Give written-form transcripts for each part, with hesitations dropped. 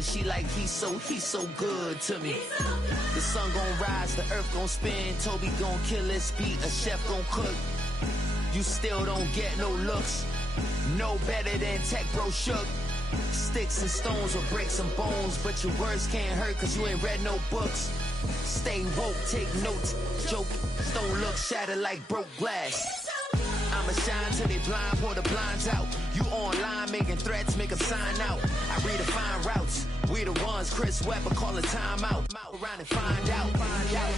and she like, he's so good to me. The sun gon' rise, the earth gon' spin. Toby gon' kill this beat, a chef gon' cook. You still don't get no looks. No better than Tech Bro Shook. Sticks and stones will break some bones, but your words can't hurt cause you ain't read no books. Stay woke, take notes, joke, don't look shattered like broke glass. I'ma shine till they blind, pour the blinds out. You online making threats, make them sign out. I redefine routes, we the ones Chris Webber call a timeout. Around and find out, find out.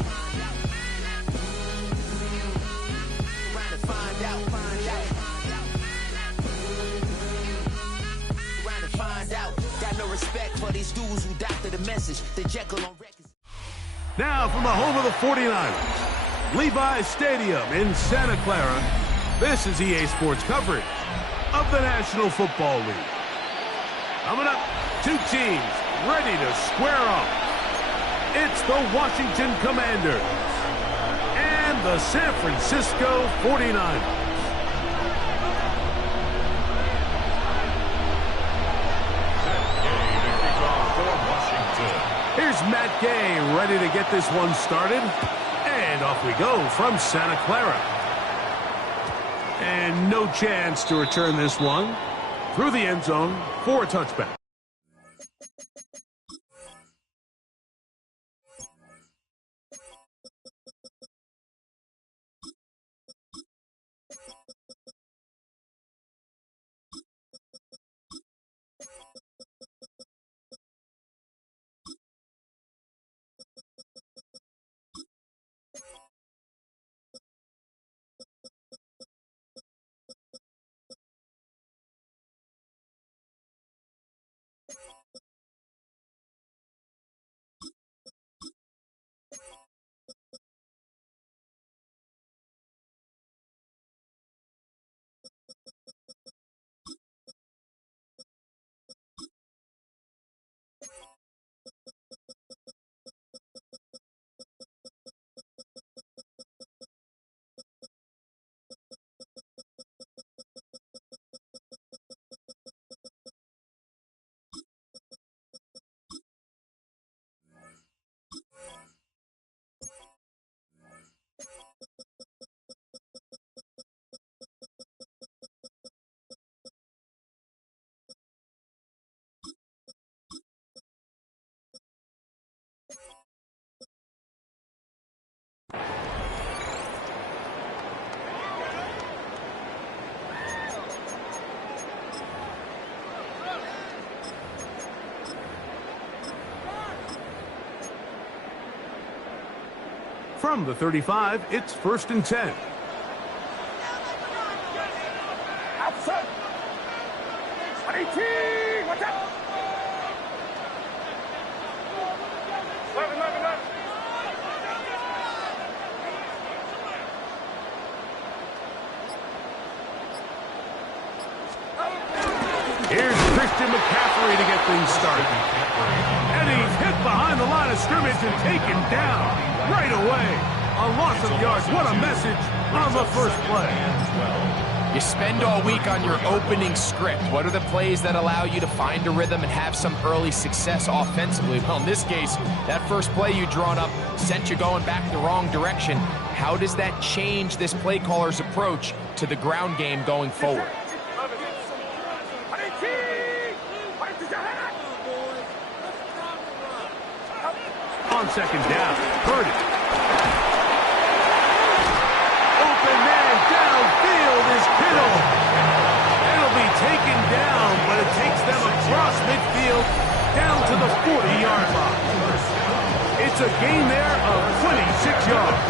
Around and find out, find out. Around and find out. Got no respect for these dudes who doctor the message. The Jekyll on records. Now from the home of the 49ers, Levi's Stadium in Santa Clara, this is EA Sports coverage of the National Football League. Coming up, two teams ready to square off. It's the Washington Commanders and the San Francisco 49ers. Here's Matt Gay ready to get this one started. And off we go from Santa Clara. And no chance to return this one through the end zone for a touchback. From the 35, it's 1st and 10. Outside. 18. Watch out. 11. Here's Christian McCaffrey to get things started. And he's hit behind the line of scrimmage and taken down right away. A loss of yards. What a message on the first play. You spend all week on your opening script. What are the plays that allow you to find a rhythm and have some early success offensively? Well, in this case, that first play you drawn up sent you going back the wrong direction. How does that change this play caller's approach to the ground game going forward? On second down, Purdy. Open man downfield is Kittle. It'll be taken down, but it takes them across midfield down to the 40-yard line. It's a gain there of 26 yards.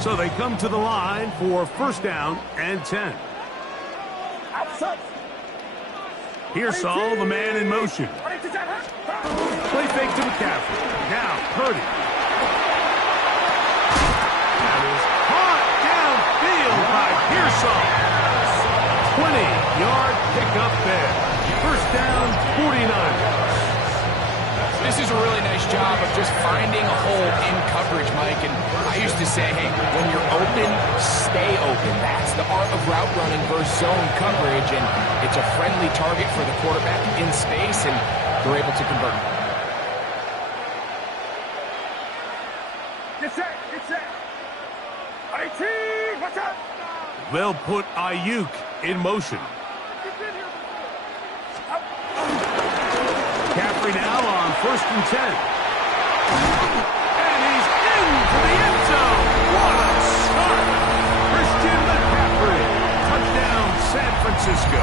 So they come to the line for 1st down and 10. Here's Saul, the man in motion. Play fake to McCaffrey. Now Purdy. That is caught downfield by Pearsall. pick up there. First down, 49. This is a really nice job of just finding a hole in coverage, Mike. And I used to say, hey, when you're open, stay open. That's the art of route running versus zone coverage. And it's a friendly target for the quarterback in space, and they're able to convert. Get set, get set. IT, watch out. They'll put Ayuk in motion. McCaffrey now on 1st and 10. And he's into the end zone. What a start. Christian McCaffrey. Touchdown, San Francisco.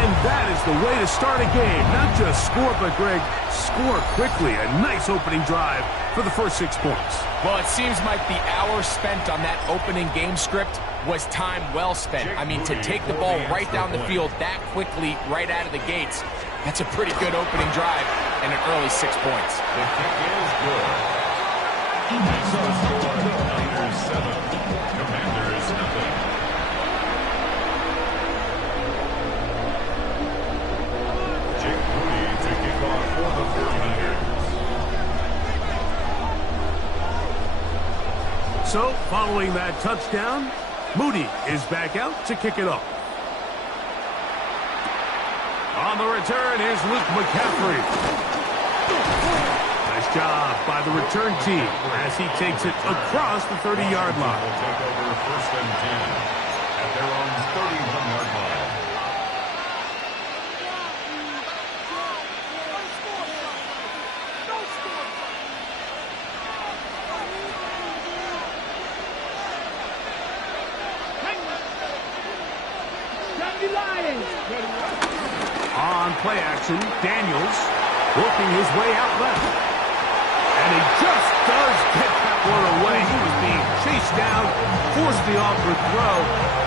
And that is the way to start a game. Not just score, but, Greg, score quickly. A nice opening drive for the first 6 points. Well, it seems like the hour spent on that opening game script was time well spent. I mean, to take the ball right down the field that quickly, right out of the gates, that's a pretty good opening drive and an early 6 points. The kick is good. So score, Niners 7, Commanders nothing. Jake Moody to kick off for the 49ers. So, following that touchdown, Moody is back out to kick it off. On the return is Luke McCaffrey. Nice job by the return team as he takes it across the 30-yard line. Will take over 1st and 10 at their own 31-yard line. On play action, Daniels working his way out left. And he just does get that one away. He was being chased down, forced the awkward throw.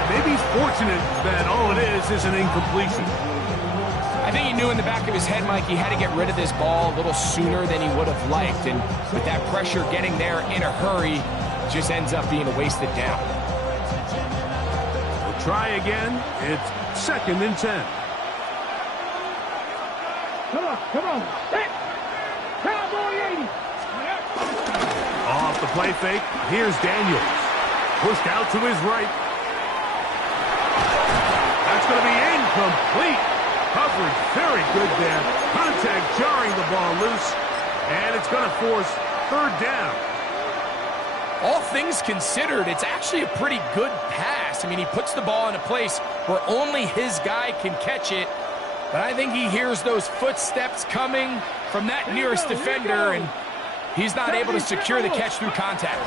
Maybe he's fortunate that all it is an incompletion. I think he knew in the back of his head, Mike, he had to get rid of this ball a little sooner than he would have liked. And with that pressure getting there in a hurry, just ends up being a wasted down. We'll try again. It's 2nd and 10. Come on. Hey, Cowboy 80. Off the play fake, here's Daniels. Pushed out to his right. That's going to be incomplete. Coverage very good there. Contact jarring the ball loose. And it's going to force 3rd down. All things considered, it's actually a pretty good pass. I mean, he puts the ball in a place where only his guy can catch it. But I think he hears those footsteps coming from that nearest defender, and he's not able to secure the catch through contact.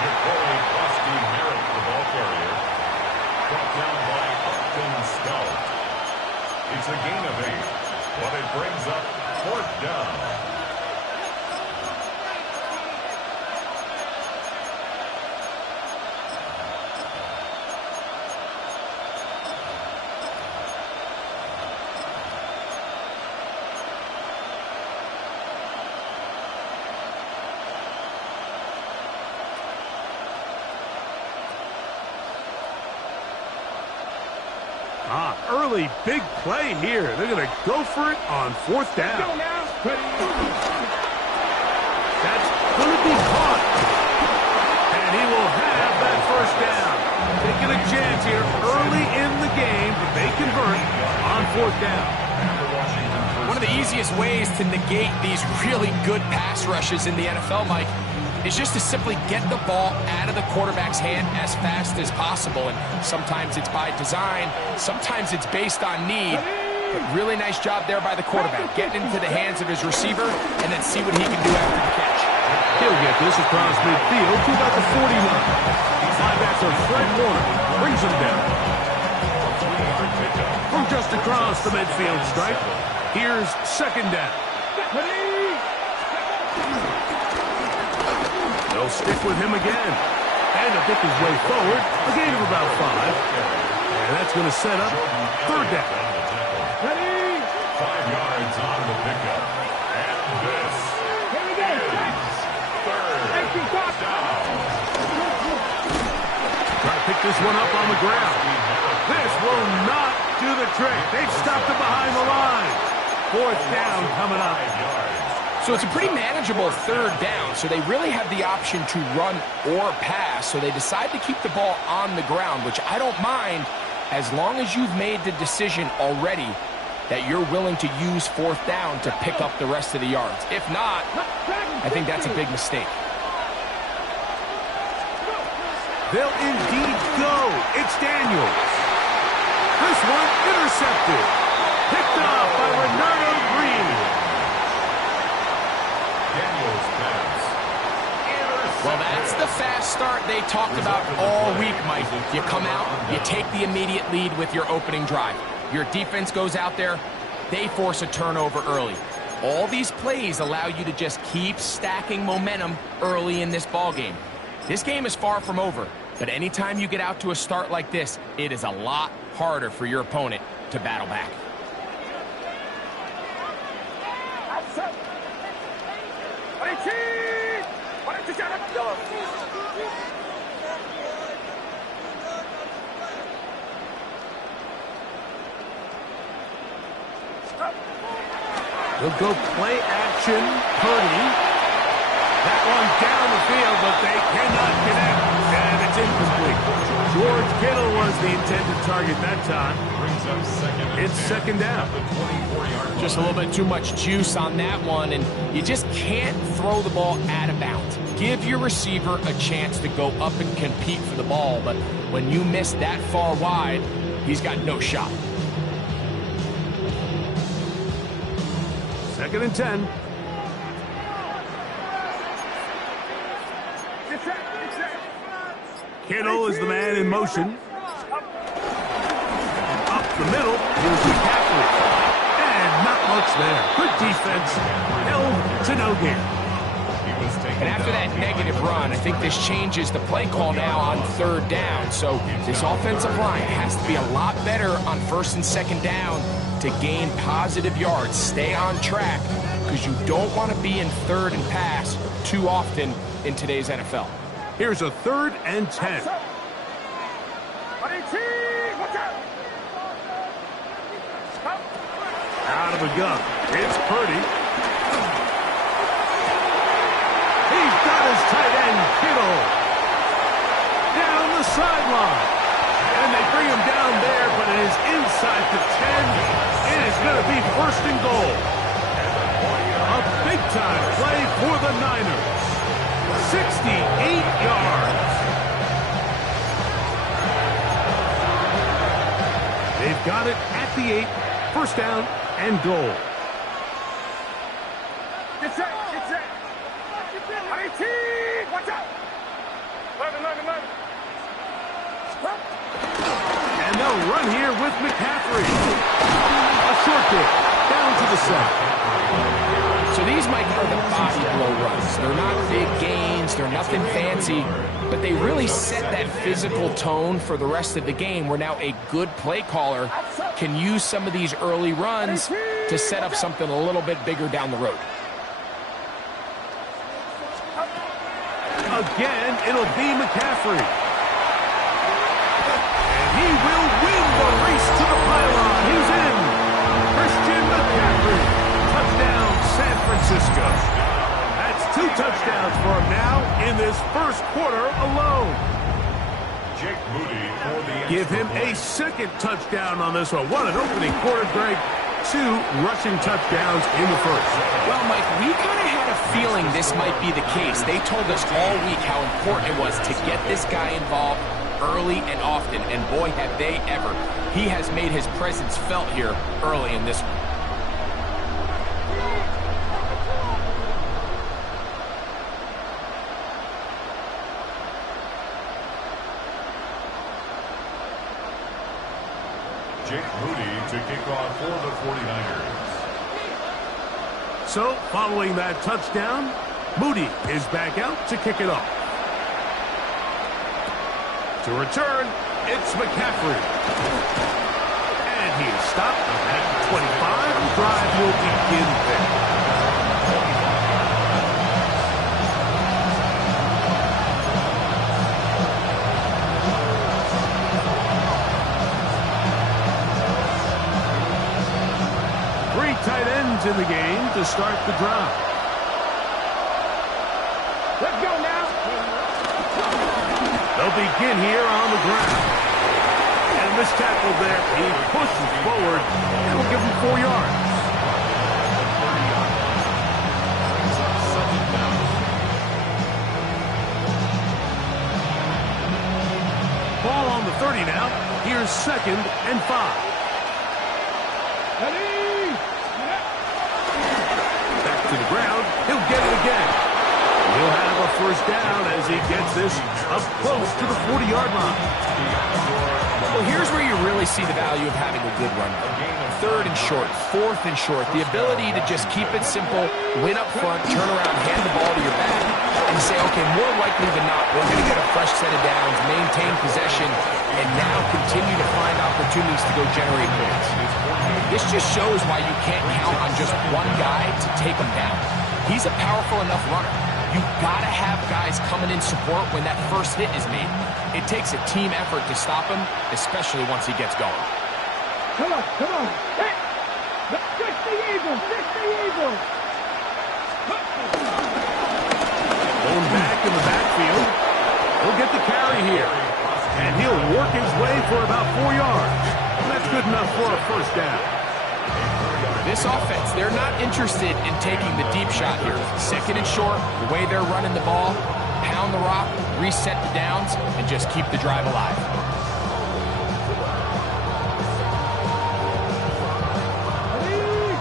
Jacory Bosky Merritt, the ball carrier. Brought down by Upton Scout. It's a gain of 8, but it brings up 4th down. Early big play here. They're going to go for it on 4th down. That's going to be caught. And he will have that 1st down. Taking a chance here early in the game, but they convert on 4th down. One of the easiest ways to negate these really good pass rushes in the NFL, Mike, is just to simply get the ball out of the quarterback's hand as fast as possible. And sometimes it's by design, sometimes it's based on need. But really nice job there by the quarterback, getting into the hands of his receiver and then see what he can do after the catch. He'll get this across midfield to about the 49. Linebacker Fred Warner brings him down. From just across the midfield stripe, here's 2nd down. They'll stick with him again. And he'll pick his way forward. A gain of about 5. And that's going to set up 3rd down. 5 yards on the pickup. And this is 3rd down. this one up on the ground. This will not do the trick. They've stopped it behind the line. Fourth down coming up. So it's a pretty manageable third down, so they really have the option to run or pass, so they decide to keep the ball on the ground, which I don't mind as long as you've made the decision already that you're willing to use fourth down to pick up the rest of the yards. If not, I think that's a big mistake. They'll indeed go. It's Daniels. This one intercepted. Picked up by Renardo Green. Well, that's the fast start they talked about all week, Mike. You come out, you take the immediate lead with your opening drive. Your defense goes out there, they force a turnover early. All these plays allow you to just keep stacking momentum early in this ball game. This game is far from over, but anytime you get out to a start like this, it is a lot harder for your opponent to battle back. He'll go play action. Purdy. That one down the field, but they cannot connect. And it's incomplete. George Kittle was the intended target that time. It's second down. Just a little bit too much juice on that one, and you just can't throw the ball out of bounds. Give your receiver a chance to go up and compete for the ball, but when you miss that far wide, he's got no shot. Second and 10. Kittle is the man in motion. Up the middle, here's McCaffrey. And not much there. Good defense. Held to no gain. And after that negative run, I think this changes the play call now on third down. So this offensive line has to be a lot better on first and second down to gain positive yards. Stay on track because you don't want to be in third and pass too often in today's NFL. Here's a third and 10. Out of the gun. It's Purdy. He's got his tight end, Kittle. Down the sideline. And they bring him down there, but it is inside the 10. And it's going to be first and goal. A big-time play for the Niners. 68 yards. They've got it at the 8. First down and goal. Get set. Watch out. 11. And they'll run here with McCaffrey. A short kick down to the side. So these, Mike, are the body blow runs. They're not big gains, they're nothing fancy, but they really set that physical tone for the rest of the game where now a good play caller can use some of these early runs to set up something a little bit bigger down the road. Again, it'll be McCaffrey. And he will win the race to the pylon. He's in. Christian McCaffrey. Touchdown, San Francisco. That's 2 touchdowns for him now in this first quarter alone. Jake Moody for the Give him a second touchdown on this one. What an opening quarter, Greg. 2 rushing touchdowns in the first. Well, Mike, we kind of had a feeling this might be the case. They told us all week how important it was to get this guy involved early and often, and boy, have they ever. He has made his presence felt here early in this one. Jake Moody to kick off for the 49ers. So, following that touchdown, Moody is back out to kick it off. To return, it's McCaffrey. And he is stopped at 25. The drive will begin there. downs in the game to start the drive. Let's go now. They'll begin here on the ground. And this tackle there, he pushes forward. That'll give him 4 yards. Ball on the 30 now. Here's 2nd and 5. Back to the ground. He'll get it again. He'll have a first down as he gets this up close to the 40-yard line. Well, here's where you really see the value of having a good run. 3rd and short, 4th and short. The ability to just keep it simple, win up front, turn around, hand the ball to your back, and say, okay, more likely than not, we're going to get a fresh set of downs, maintain possession, and now continue to find opportunities to go generate points. This just shows why you can't count on just one guy to take him down. He's a powerful enough runner. You've got to have guys coming in support when that first hit is made. It takes a team effort to stop him, especially once he gets going. Come on, come on. Hey! Fix the Eagles! Fix the Eagles! Going back in the backfield. He'll get the carry here. And he'll work his way for about 4 yards. And that's good enough for a first down. This offense, they're not interested in taking the deep shot here. 2nd and short, the way they're running the ball, pound the rock, reset the downs, and just keep the drive alive.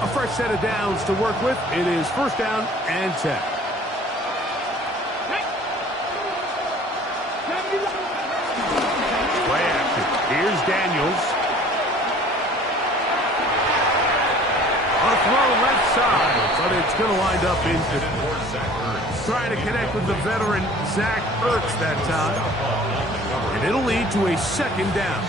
A fresh set of downs to work with. It is 1st down and 10. Play action. Here's Daniels. A throw left side, but it's going to wind up incomplete. Trying to connect with the veteran Zach Ertz that time. And it'll lead to a 2nd down.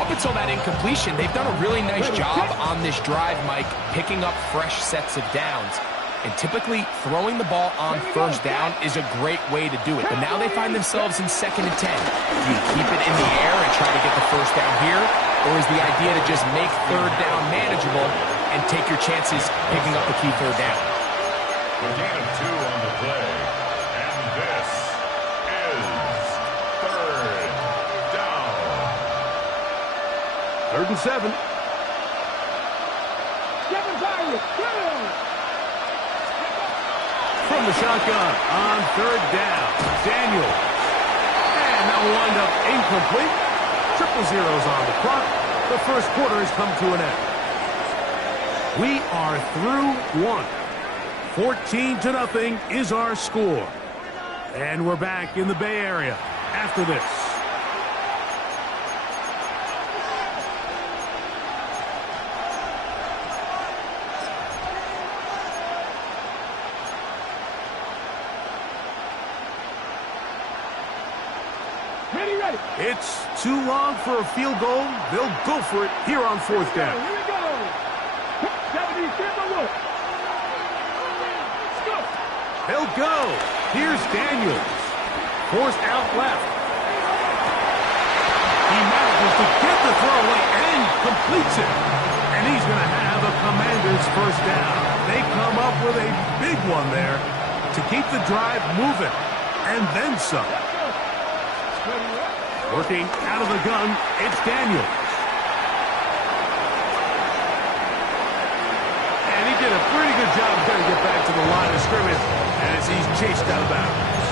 Up until that incompletion, they've done a really nice job on this drive, Mike, picking up fresh sets of downs. And typically, throwing the ball on 1st down is a great way to do it. But now they find themselves in 2nd and 10. Do you keep it in the air and try to get the first down here? Or is the idea to just make 3rd down manageable and take your chances picking up the key 3rd down? A gain of 2 on the play. And this is 3rd down. 3rd and 7. From the shotgun on 3rd down. Daniels. And that'll wind up incomplete. 0-0 on the clock. The first quarter has come to an end. We are through 1. 14-0 is our score. And we're back in the Bay Area after this. Ready. It's too long for a field goal. They'll go for it here on 4th down. Here we go. They'll go. Here's Daniels. Forced out left. He manages to get the throw away and completes it. And he's going to have a Commanders first down. They come up with a big one there to keep the drive moving. And then some. Working out of the gun, it's Daniels. And he did a pretty good job trying to get back to the line of scrimmage as he's chased out of bounds.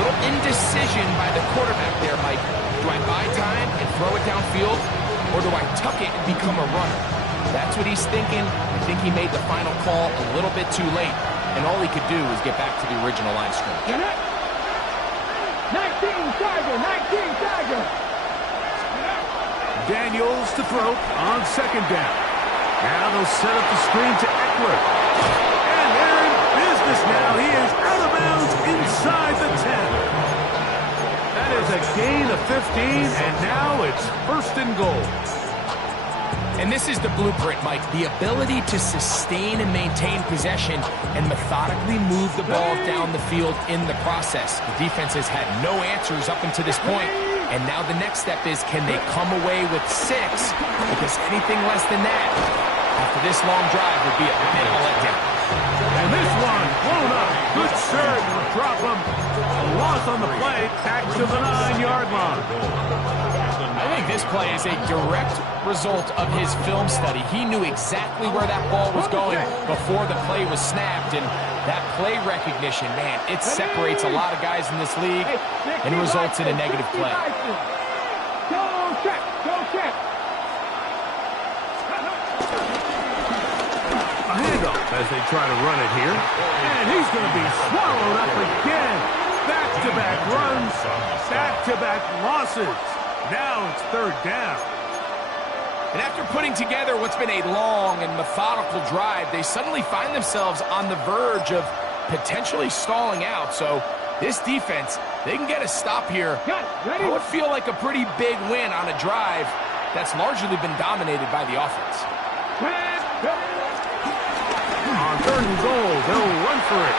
Little indecision by the quarterback there, Mike. Do I buy time and throw it downfield, or do I tuck it and become a runner? That's what he's thinking. I think he made the final call a little bit too late, and all he could do was get back to the original line of scrimmage. 19 Tiger. Daniels to throw on 2nd down. Now they'll set up the screen to Eckler. And they're in business now. He is out of bounds inside the 10. That is a gain of 15, and now it's 1st and goal. And this is the blueprint, Mike. The ability to sustain and maintain possession and methodically move the ball down the field in the process. The defense has had no answers up until this point, And now the next step is, can they come away with 6? Because anything less than that, after this long drive, would be a bit of a letdown. And this one blown up. Good surge will drop him. A loss on the play, back to the 9-yard line. I think this play is a direct result of his film study. He knew exactly where that ball was going before the play was snapped, and that play recognition, man, it separates a lot of guys in this league and results in a negative play. Go check, go check. A handoff as they try to run it here. And he's going to be swallowed up again. Back-to-back runs, back-to-back losses. Now it's 3rd down. And after putting together what's been a long and methodical drive, they suddenly find themselves on the verge of potentially stalling out. So this defense, they can get a stop here. It would feel like a pretty big win on a drive that's largely been dominated by the offense. On 3rd and goal, they'll run for it.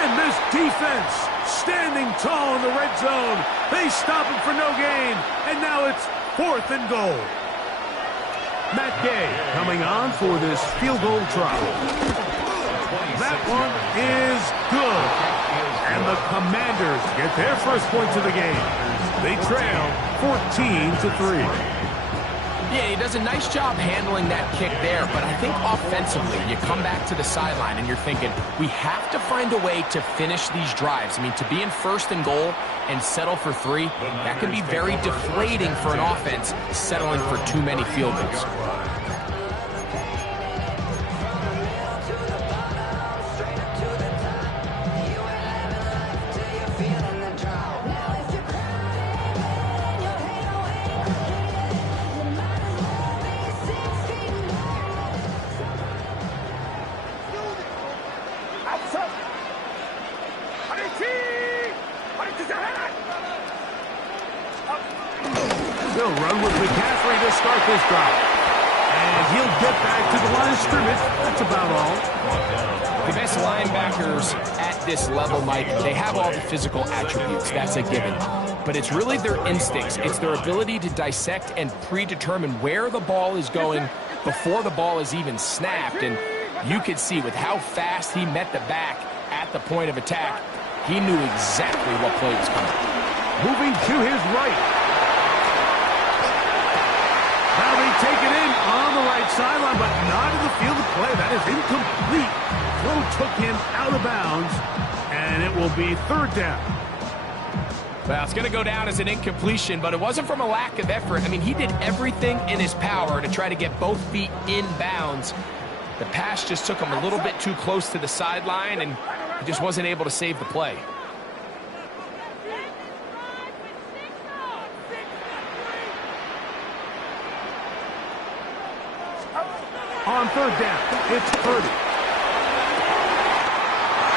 And this defense standing tall in the red zone. They stop him for no gain. And now it's 4th and goal. Matt Gay coming on for this field goal try. That one is good. And the Commanders get their first points of the game. They trail 14-3. Yeah, he does a nice job handling that kick there, but I think offensively, you come back to the sideline and you're thinking, we have to find a way to finish these drives. I mean, to be in 1st and goal and settle for 3, that can be very deflating for an offense settling for too many field goals. They'll run with McCaffrey to start this drive. And he'll get back to the line of scrimmage. That's about all. The best linebackers at this level, Mike, they have all the physical attributes. That's a given. But it's really their instincts. It's their ability to dissect and predetermine where the ball is going before the ball is even snapped. And you could see with how fast he met the back at the point of attack, he knew exactly what play was coming. Moving to his right. Now they take it in on the right sideline, but not in the field of play. That is incomplete. Throw took him out of bounds, and it will be 3rd down. Well, it's going to go down as an incompletion, but it wasn't from a lack of effort. I mean, he did everything in his power to try to get both feet in bounds. The pass just took him a little bit too close to the sideline, and he just wasn't able to save the play. On 3rd down, it's Purdy.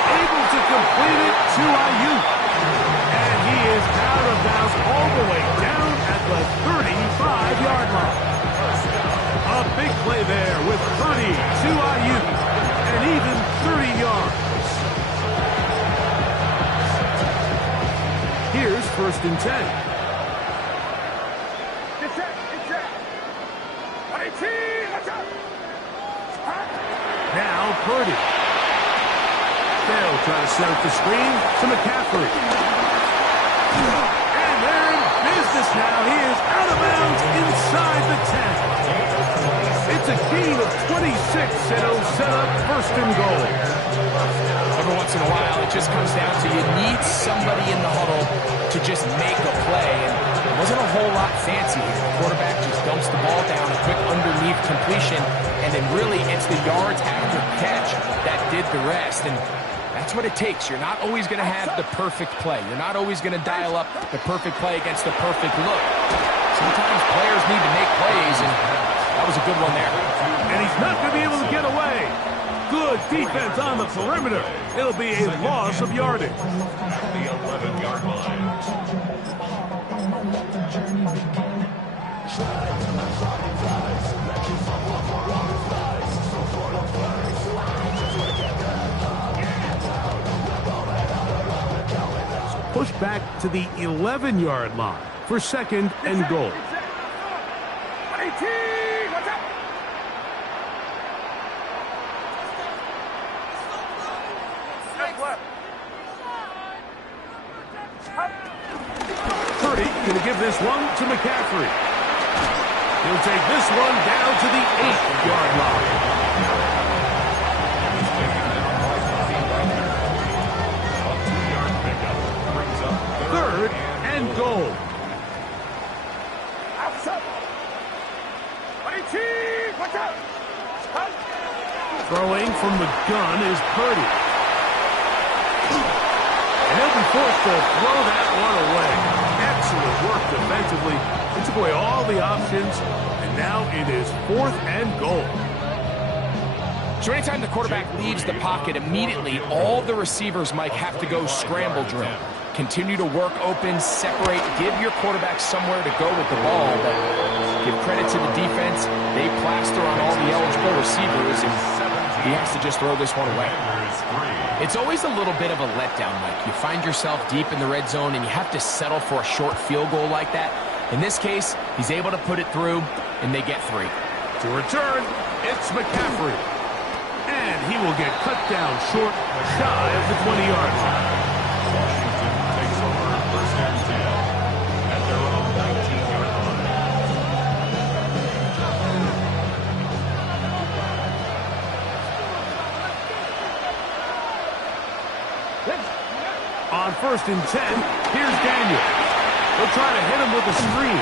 Able to complete it to Ayuk. And he is out of bounds all the way down at the 35-yard line. A big play there with Purdy to Ayuk. And even 30 yards. Here's 1st and 10. Now Purdy. They'll try to set up the screen to McCaffrey. And they're in business now. He is out of bounds inside the 10. It's a gain of 26, and it'll set up 1st and goal. Every once in a while, it just comes down to you need somebody in the huddle to just make a play. And it wasn't a whole lot fancy here. The quarterback just dumps the ball down, a quick underneath completion, and then really it's the yards after catch that did the rest. And that's what it takes. You're not always going to have the perfect play. You're not always going to dial up the perfect play against the perfect look. Sometimes players need to make plays, and that was a good one there. And he's not going to be able to get away. Good defense on the perimeter. It'll be a loss of yardage. The 11-yard line. Push back to the 11-yard line. for 2nd and goal. Purdy going to give this one to McCaffrey. He'll take this one down to the 8-yard line. Third and goal. Throwing from the gun is Purdy. And he'll be forced to throw that one away. Excellent work defensively. It took away all the options, and now it is 4th and goal. So anytime the quarterback leaves the pocket, immediately all the receivers, Mike, have to go scramble drill. Continue to work open, separate, give your quarterback somewhere to go with the ball. But give credit to the defense. They plaster on all the eligible receivers, and he has to just throw this one away. It's always a little bit of a letdown, Mike. You find yourself deep in the red zone, and you have to settle for a short field goal like that. In this case, he's able to put it through, and they get 3. To return, it's McCaffrey. And he will get cut down short, shy of the 20-yard line. Washington takes over 1st and 10 at their own 19-yard line. On 1st and 10, here's Daniel. He'll try to hit him with a screen.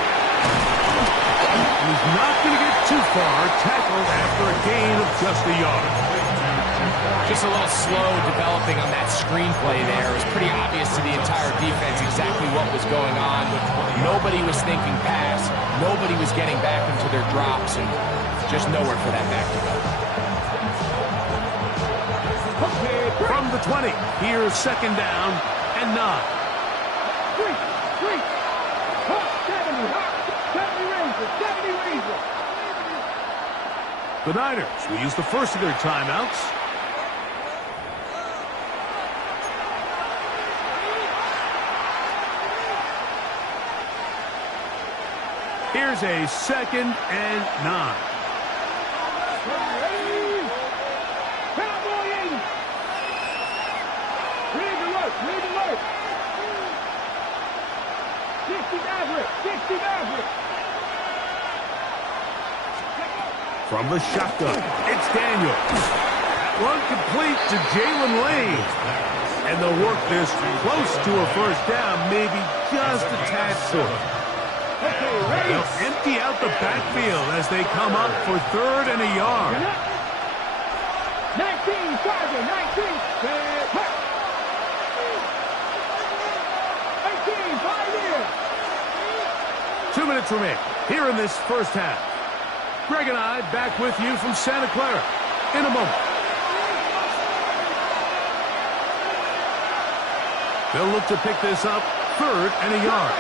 He's not going to get too far, tackled after a gain of just a yard. Just a little slow developing on that screenplay there. It was pretty obvious to the entire defense exactly what was going on. Nobody was thinking pass. Nobody was getting back into their drops, and just nowhere for that back to go. From the 20, here's 2nd down and 9. 70 The Niners will use the first of their timeouts. Here's a 2nd and 9. From the shotgun, it's Daniel. One complete to Jalen Lane. And they'll work this close to a 1st down, maybe just a tad short. They'll empty out the backfield as they come up for 3rd and a yard. 19, 2 minutes remain here in this 1st half. Greg and I back with you from Santa Clara in a moment. They'll look to pick this up 3rd and a yard.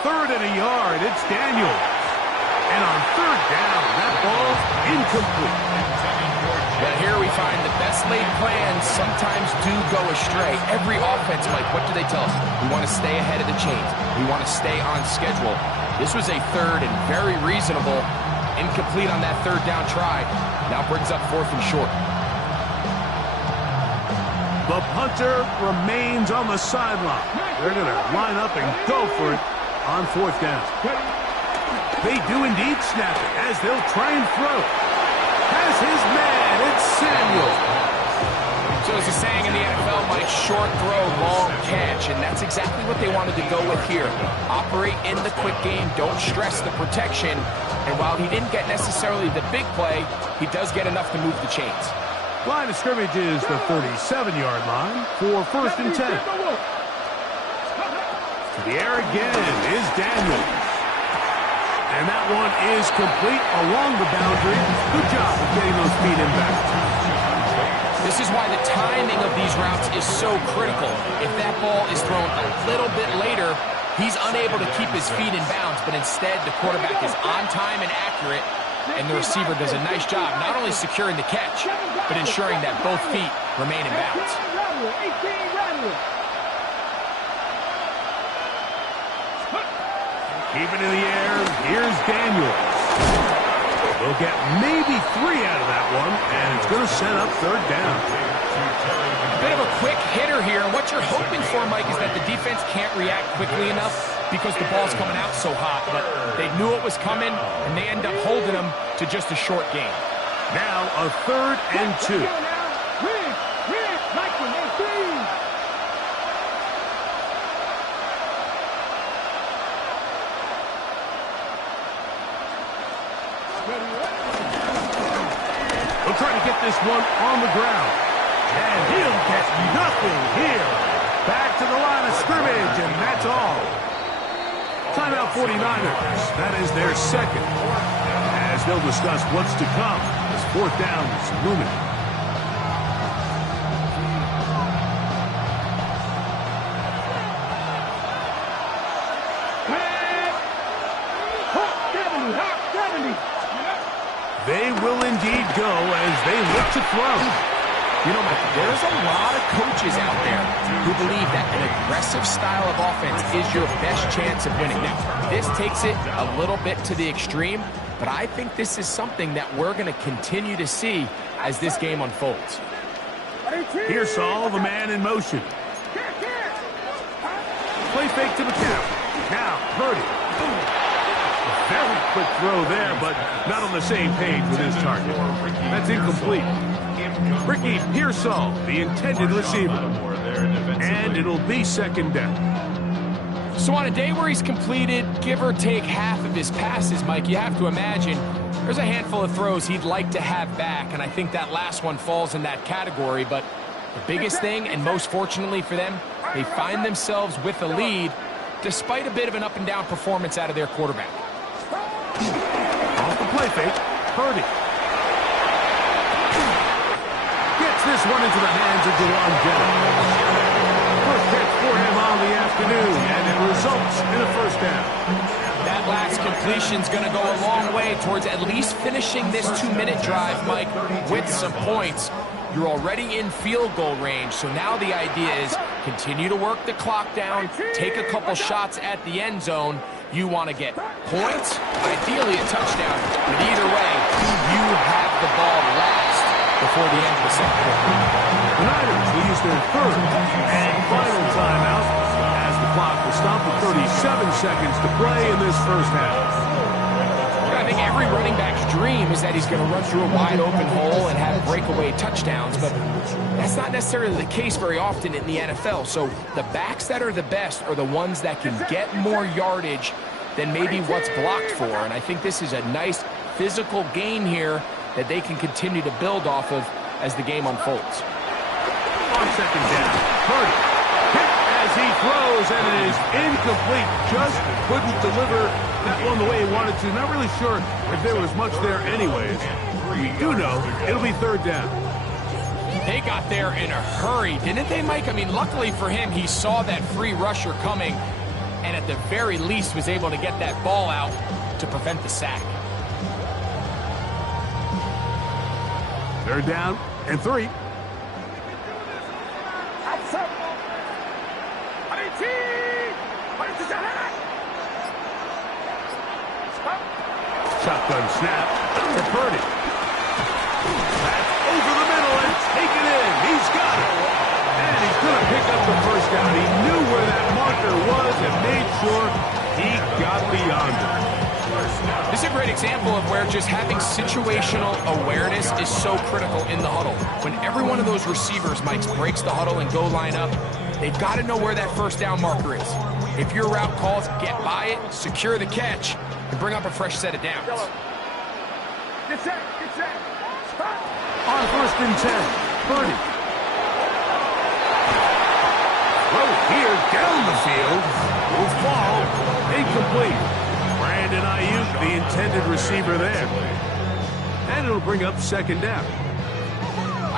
Third and a yard, it's Daniels. And on 3rd down, that ball's incomplete. But here we find the best laid plans sometimes do go astray. Every offense, Mike, what do they tell us? We want to stay ahead of the chains. We want to stay on schedule. This was a 3rd and very reasonable. Incomplete on that 3rd down try. Now brings up 4th and short. The punter remains on the sideline. They're going to line up and go for it on 4th down. They do indeed snap it as they'll try and throw. Has his man, it's Samuel. So as a saying in the NFL, Mike, short throw, long catch, and that's exactly what they wanted to go with here. Operate in the quick game, don't stress the protection, and while he didn't get necessarily the big play, he does get enough to move the chains. Line of scrimmage is the 37-yard line for 1st and 10. To the air again is Daniel. And that one is complete along the boundary. Good job of getting those feet in back. This is why the timing of these routes is so critical. If that ball is thrown a little bit later, he's unable to keep his feet in bounds, but instead the quarterback is on time and accurate, and the receiver does a nice job not only securing the catch, but ensuring that both feet remain in bounds. Keep it in the air. Here's Daniels. They'll get maybe 3 out of that one, and it's going to set up third down. A bit of a quick hitter here. What you're hoping for, Mike, is that the defense can't react quickly enough because the ball's coming out so hot. But they knew it was coming, and they end up holding them to just a short game. Now a 3rd and 2. They'll try to get this one on the ground. And he'll get nothing here. Back to the line of scrimmage, and that's all. Timeout 49ers. That is their second. As they'll discuss what's to come as 4th down is looming. They will indeed go as they look to throw. You know, Mike, there's a lot of coaches out there who believe that an aggressive style of offense is your best chance of winning. Now, this takes it a little bit to the extreme, but I think this is something that we're going to continue to see as this game unfolds. Pearsall, the man in motion. Play fake to McCaffrey. Now, Purdy. Very quick throw there, but not on the same page with his target. That's incomplete. Ricky Pearsall, the intended receiver. And it'll be 2nd down. So on a day where he's completed, give or take half of his passes, Mike, you have to imagine there's a handful of throws he'd like to have back, and I think that last one falls in that category. But the biggest thing, and most fortunately for them, they find themselves with a lead despite a bit of an up-and-down performance out of their quarterback. Off the play fake, Purdy. Gets this one into the hands of DeJuan Jennings. First catch for him on the afternoon, and it results in a 1st down. That last completion's going to go a long way towards at least finishing this 2-minute drive, Mike, with some points. You're already in field goal range, so now the idea is continue to work the clock down, take a couple shots at the end zone. You want to get points, ideally a touchdown, but either way, you have the ball last before the end of the 2nd quarter. The Niners will use their 3rd and final timeout as the clock will stop with 37 seconds to play in this 1st half. I think every running back's dream is that he's going to run through a wide-open hole and have breakaway touchdowns, but that's not necessarily the case very often in the NFL. So the backs that are the best are the ones that can get more yardage than maybe what's blocked for, and I think this is a nice physical game here that they can continue to build off of as the game unfolds. On 2nd down, Purdy hit as he throws, and it is incomplete. Just couldn't deliver that one the way he wanted to. Not really sure if there was much there anyways. We do know it'll be 3rd down. They got there in a hurry, didn't they, Mike? I mean, luckily for him, he saw that free rusher coming and at the very least was able to get that ball out to prevent the sack. 3rd down and 3. Shotgun snap to Purdy. That's over the middle and taken in. He's got it. And he's going to pick up the 1st down. He knew where that marker was and made sure he got beyond it. This is a great example of where just having situational awareness is so critical in the huddle. When every one of those receivers, Mike, breaks the huddle and go line up, they've got to know where that 1st down marker is. If your route calls, get by it, secure the catch, and bring up a fresh set of downs. Get set, get set. On 1st and 10, Purdy. Throw here down the field. Will fall. Incomplete. Brandon Ayuk, the intended receiver there. And it'll bring up 2nd down.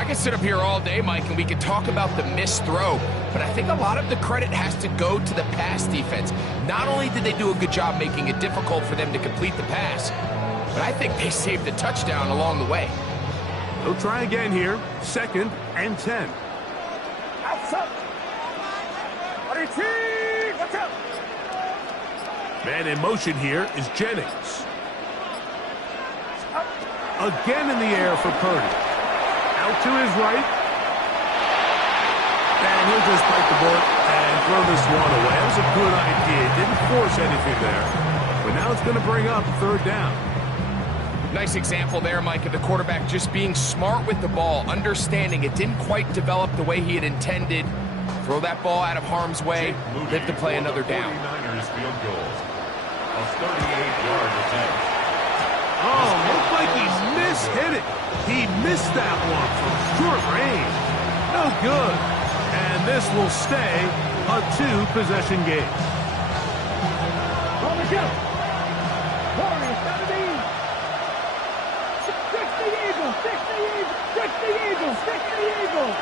I could sit up here all day, Mike, and we could talk about the missed throw, but I think a lot of the credit has to go to the pass defense. Not only did they do a good job making it difficult for them to complete the pass, but I think they saved a touchdown along the way. They'll try again here. 2nd and 10. Outside. Watch out. Man in motion here is Jennings. Again in the air for Purdy. Out to his right. And he'll just bite the bullet and throw this one away. That was a good idea. Didn't force anything there. But now it's going to bring up 3rd down. Nice example there, Mike, of the quarterback just being smart with the ball, understanding it didn't quite develop the way he had intended. Throw that ball out of harm's way, live to play another down. 49ers field goal. A 38-yard attempt. Oh, looked like he mishit it. He missed that one from short range. No good. And this will stay a 2-possession game. On the jump. Warriors, 17. 60 Eagles, 60 Eagles, 60 Eagles, 60 Eagles.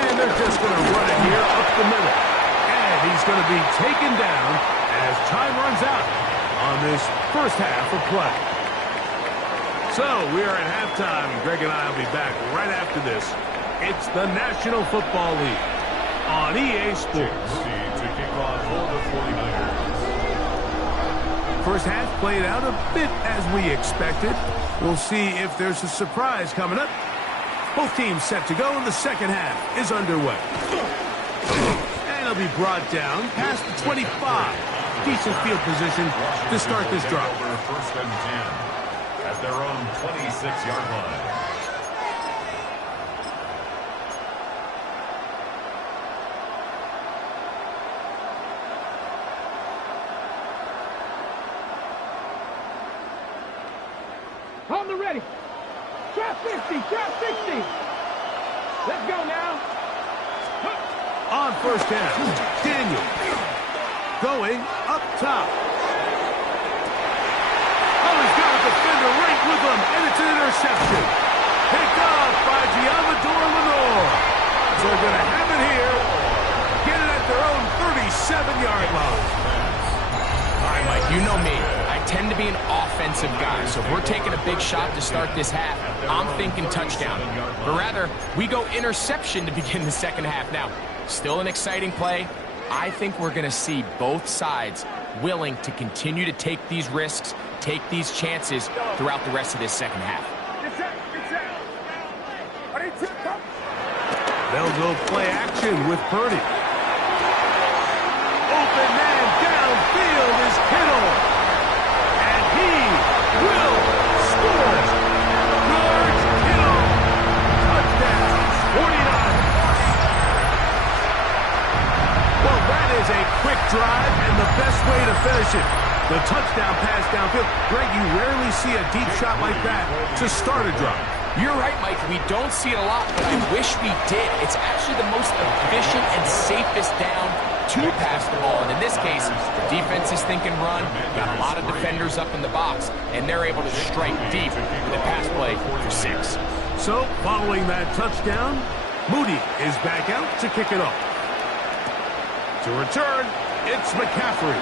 And they're just going to run it here up the middle. And he's going to be taken down as time runs out on this first half of play. So we are at halftime. Greg and I will be back right after this. It's the National Football League on EA Sports. To kick off for the 49ers. First half played out a bit as we expected. We'll see if there's a surprise coming up. Both teams set to go, and the second half is underway. And it'll be brought down past the 25. Decent field position to start this drive. Over 1st and 10 at their own 26-yard line. On the ready. Trap 50, trap 60. Let's go now. On 1st down, Daniel going up top. Oh, he's got a defender right with him, and it's an interception. Picked up by Giamador Lenore. So they're going to have it here. Get it at their own 37-yard line. All right, Mike, you know me. I tend to be an offensive guy, so if we're taking a big shot to start this half, I'm thinking touchdown. But rather, we go interception to begin the second half. Now, still an exciting play. I think we're going to see both sides willing to continue to take these risks, take these chances throughout the rest of this second half. They'll go play action with Purdy. Open man downfield is Kittle. And he will score. George Kittle. Touchdown. 49. Well, that is a quick drive and the best way to finish it. The touchdown pass downfield. Greg, you rarely see a deep shot like that to start a drive. You're right, Mike. We don't see it a lot, but I wish we did. It's actually the most efficient and safest down to pass the ball. And in this case, the defense is thinking run, got a lot of defenders up in the box, and they're able to strike deep with a pass play for 6. So, following that touchdown, Moody is back out to kick it off. To return, it's McCaffrey.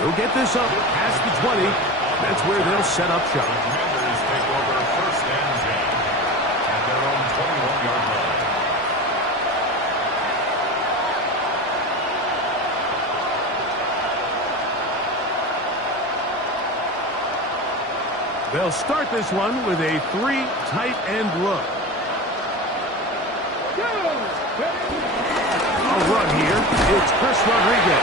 He'll get this up past the 20. That's where they'll set up shop. Commanders take over 1st and 10 at their own 21-yard line. They'll start this one with a 3 tight end look. A run here. It's Chris Rodriguez.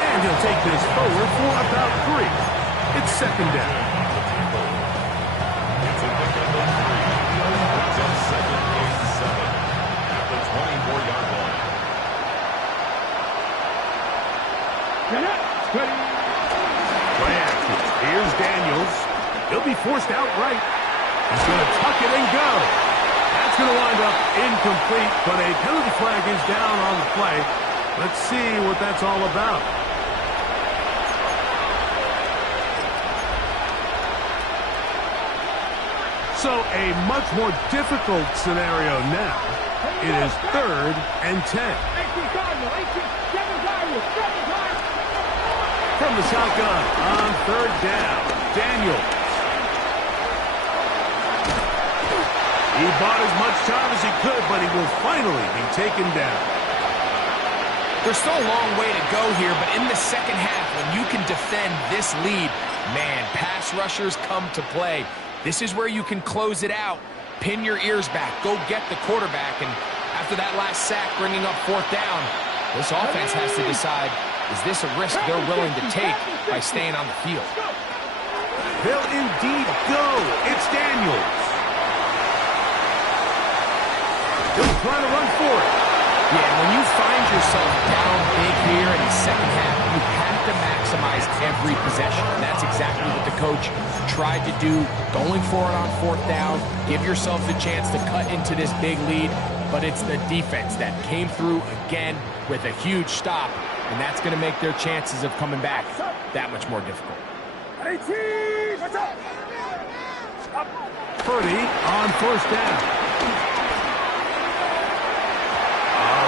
And he'll take this forward for about 3. It's 2nd down. It's a pickup of 3. It's a 2nd and 7 at the 24-yard line. Play action. Here's Daniels. He'll be forced out right. He's going to tuck it and go. That's going to wind up incomplete, but a penalty flag is down on the play. Let's see what that's all about. So a much more difficult scenario now. It is 3rd and 10. From the shotgun on 3rd down, Daniels. He bought as much time as he could, but he will finally be taken down. There's still a long way to go here, but in the second half, when you can defend this lead, man, pass rushers come to play. This is where you can close it out, pin your ears back, go get the quarterback, and after that last sack bringing up 4th down, this offense has to decide, is this a risk they're willing to take by staying on the field? They'll indeed go. It's Daniels. He'll try to run for it. Yeah, when you find yourself down big here in the second half, you have to maximize every possession. And that's exactly what the coach tried to do, going for it on 4th down. Give yourselves a chance to cut into this big lead. But it's the defense that came through again with a huge stop. And that's going to make their chances of coming back that much more difficult. Purdy on 1st down.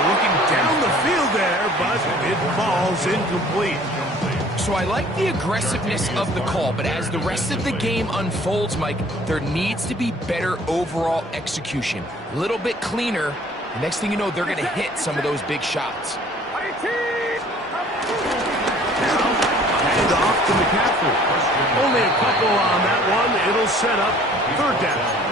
Looking down the field there, but it falls incomplete. So I like the aggressiveness of the call, but as the rest of the game unfolds, Mike, there needs to be better overall execution. A little bit cleaner. The next thing you know, they're going to hit some of those big shots. Now, hand off to McCaffrey. Only a couple on that one. It'll set up 3rd down.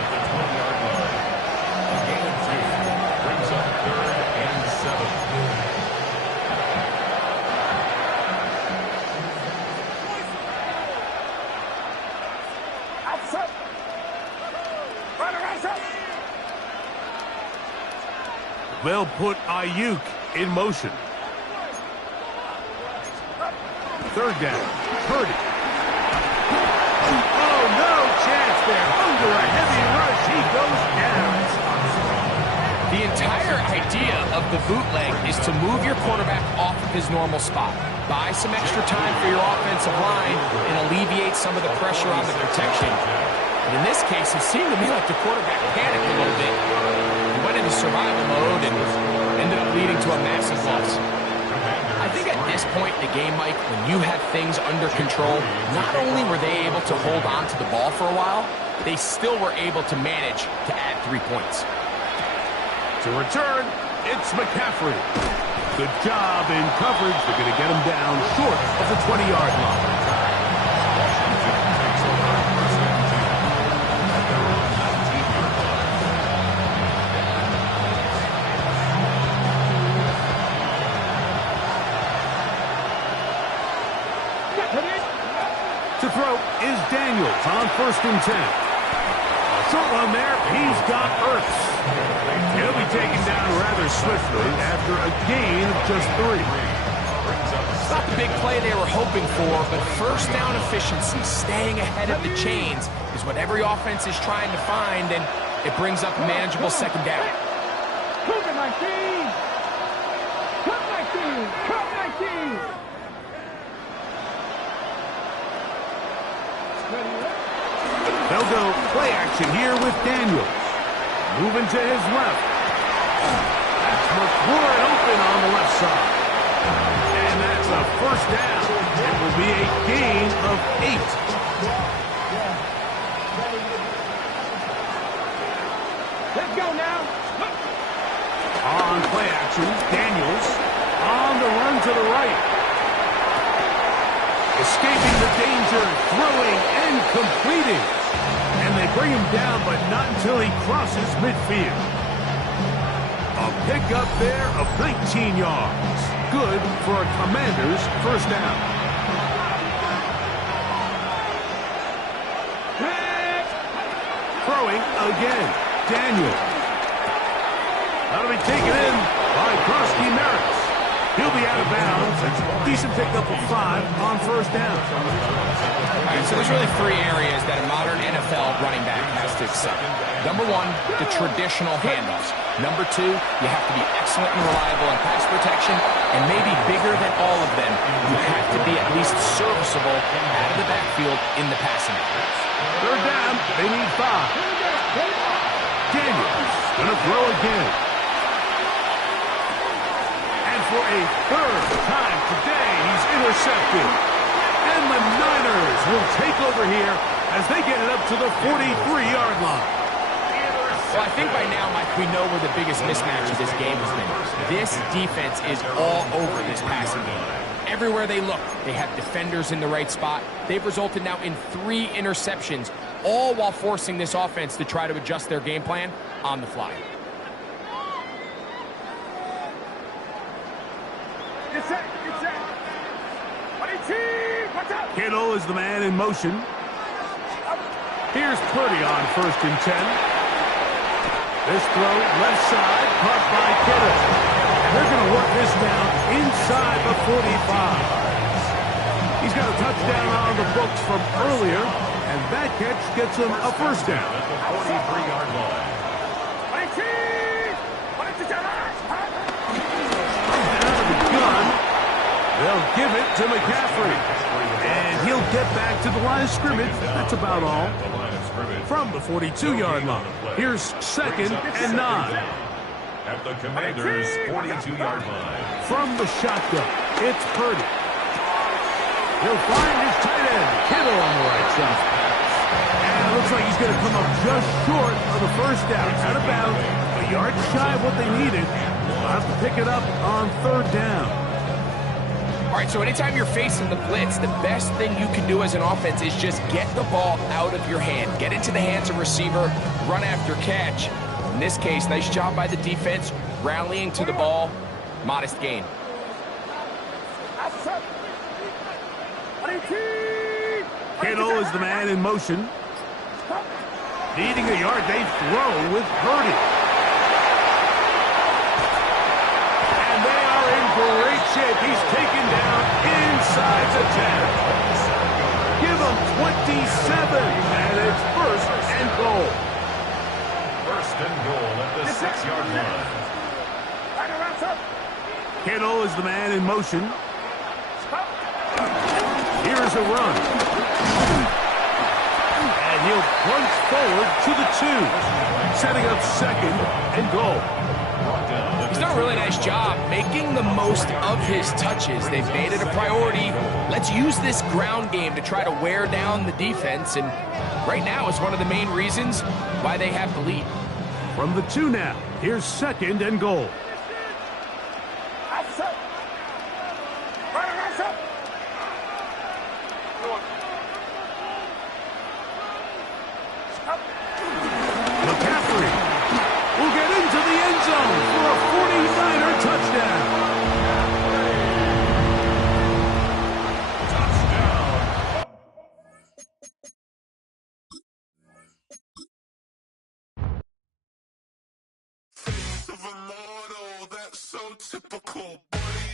They'll put Ayuk in motion. 3rd down. Purdy. Oh, no chance there. Under a heavy rush, he goes down. The entire idea of the bootleg is to move your quarterback off of his normal spot. Buy some extra time for your offensive line and alleviate some of the pressure on the protection. And in this case, it seemed to me like the quarterback panicked a little bit. He went into survival mode and ended up leading to a massive loss. I think at this point in the game, Mike, when you have things under control, not only were they able to hold on to the ball for a while, they still were able to manage to add 3 points. To return, it's McCaffrey. Good job in coverage. They're going to get him down short of the 20-yard line. To throw is Daniels on 1st and 10. A short one there. He's got Ertz. He'll be taken down rather swiftly after a gain of just 3. It's not the big play they were hoping for, but 1st down efficiency, staying ahead of the chains, is what every offense is trying to find, and it brings up a manageable 2nd down. Cut 19! Cut 19! Cut 19! They'll go play action here with Daniels. Moving to his left. That's McLaurin open on the left side. And that's a 1st down. It will be a gain of 8. Let's go now. On play action, Daniels on the run to the right. Escaping the danger, throwing and completing. And they bring him down, but not until he crosses midfield. A pickup there of 19 yards. Good for a Commander's 1st down. Throwing again, Daniel. That'll be taken in by Krusty Merritt. He'll be out of bounds. Decent pickup of 5 on 1st down. All right, so there's really 3 areas that a modern NFL running back has to excel. Number one, the traditional handoffs. Number two, you have to be excellent and reliable in pass protection, and maybe bigger than all of them, you have to be at least serviceable out of the backfield in the passing game. Third down, they need 5. Daniels gonna throw again. And for a third time today, he's intercepted. And the Niners will take over here as they get it up to the 43-yard line. Well, I think by now, Mike, we know where the biggest mismatch of this game has been. This defense is all over this passing game. Everywhere they look, they have defenders in the right spot. They've resulted now in 3 interceptions, all while forcing this offense to try to adjust their game plan on the fly. Get set, get set. Kittle is the man in motion. Here's Purdy on 1st and 10. This throw, left side, caught by Kittle. And they're going to work this down inside the 45. He's got a touchdown on the books from earlier, and that catch gets him a first down. At the 43-yard line. Out of the gun, they'll give it to McCaffrey. And he'll get back to the line of scrimmage. That's about all. From the 42-yard line. Here's 2nd and 9. At the Commanders' 42-yard line. From the shotgun, it's Purdy. He'll find his tight end, Kittle, on the right side. And it looks like he's going to come up just short of the first down. Out of bounds, a yard shy of what they needed. They'll have to pick it up on 3rd down. All right, so anytime you're facing the blitz, the best thing you can do as an offense is just get the ball out of your hand. Get into the hands of receiver, run after catch. In this case, nice job by the defense, rallying to the ball. Modest gain. Kittle is the man in motion. Needing a yard, they throw with Purdy. And they are in great shape. He's taken down inside the 10. Give him 27, and it's 1st and goal. 1st and goal at the 6-yard line. Kittle is the man in motion. Here's a run. And he'll plunge forward to the 2, setting up 2nd and goal. He's done a really nice job making the most of his touches. They've made it a priority. Let's use this ground game to try to wear down the defense, and right now is one of the main reasons why they have the lead. From the 2 now, here's 2nd and goal. McCaffrey will get into the end zone for a 49er touchdown. Face of a mortal, that's so typical.